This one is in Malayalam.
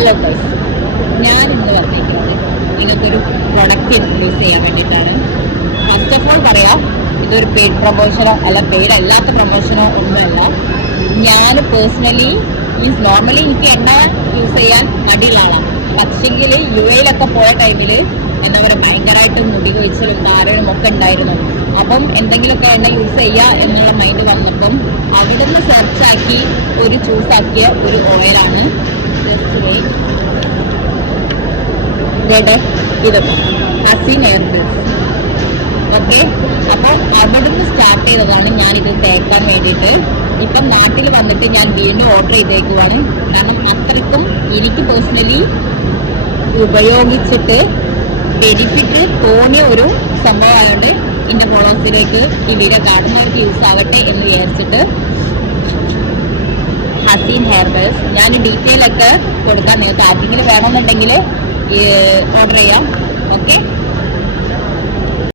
ഹലോ ഗൈസ്, ഞാൻ ഇന്ന് വന്നിരിക്കുന്നത് നിങ്ങൾക്കൊരു പ്രൊഡക്റ്റ് ഇൻട്രൊഡ്യൂസ് ചെയ്യാൻ വേണ്ടിയിട്ടാണ്. ഫസ്റ്റ് ഓഫ് ഓൾ പറയാം, ഇതൊരു പെയ്ഡ് പ്രൊമോഷനോ അല്ല പെയ്ഡ് അല്ലാത്ത പ്രൊമോഷനോ ഒന്നുമല്ല. ഞാൻ പേഴ്സണലി മീൻസ് നോർമലി എനിക്ക് എണ്ണ യൂസ് ചെയ്യാൻ മടിയുള്ള ആളാണ്. പക്ഷെങ്കിൽ UAE പോയ ടൈമിൽ എന്താ പറയുക, ഭയങ്കരമായിട്ട് മുടി കൊഴിച്ചിലും താരനും ഒക്കെ ഉണ്ടായിരുന്നു. അപ്പം എന്തെങ്കിലുമൊക്കെ എണ്ണ യൂസ് ചെയ്യുക എന്നുള്ള മൈൻഡ് വന്നപ്പം അവിടുന്ന് സെർച്ചാക്കി ഒരു ചൂസാക്കിയ ഒരു ഓയിലാണ് ഇത് ഹസീൻ ഹെയർ ബേസ്. ഓക്കെ, അപ്പോൾ അവിടുന്ന് സ്റ്റാർട്ട് ചെയ്തതാണ് ഞാനിത് തേക്കാൻ വേണ്ടിയിട്ട്. ഇപ്പം നാട്ടിൽ വന്നിട്ട് ഞാൻ വീണ്ടും ഓർഡർ ചെയ്തേക്കുവാണ്. കാരണം അത്രയ്ക്കും എനിക്ക് പേഴ്സണലി ഉപയോഗിച്ചിട്ട് ബെനിഫിറ്റ് തോന്നിയ ഒരു സംഭവമായതുകൊണ്ട് എൻ്റെ ഫോളോവേഴ്സിലേക്ക് ഈ വീഡിയോ കാണുന്നവർക്ക് യൂസ് ആവട്ടെ എന്ന് വിചാരിച്ചിട്ട് ഹസീൻ ഹെയർ ബേസ് ഞാൻ ഡീറ്റെയിൽ ഒക്കെ കൊടുക്കാൻ നിങ്ങൾക്ക് ആർക്കെങ്കിലും വേണമെന്നുണ്ടെങ്കിൽ ഓർഡർ ചെയ്യാം. ഓക്കെ,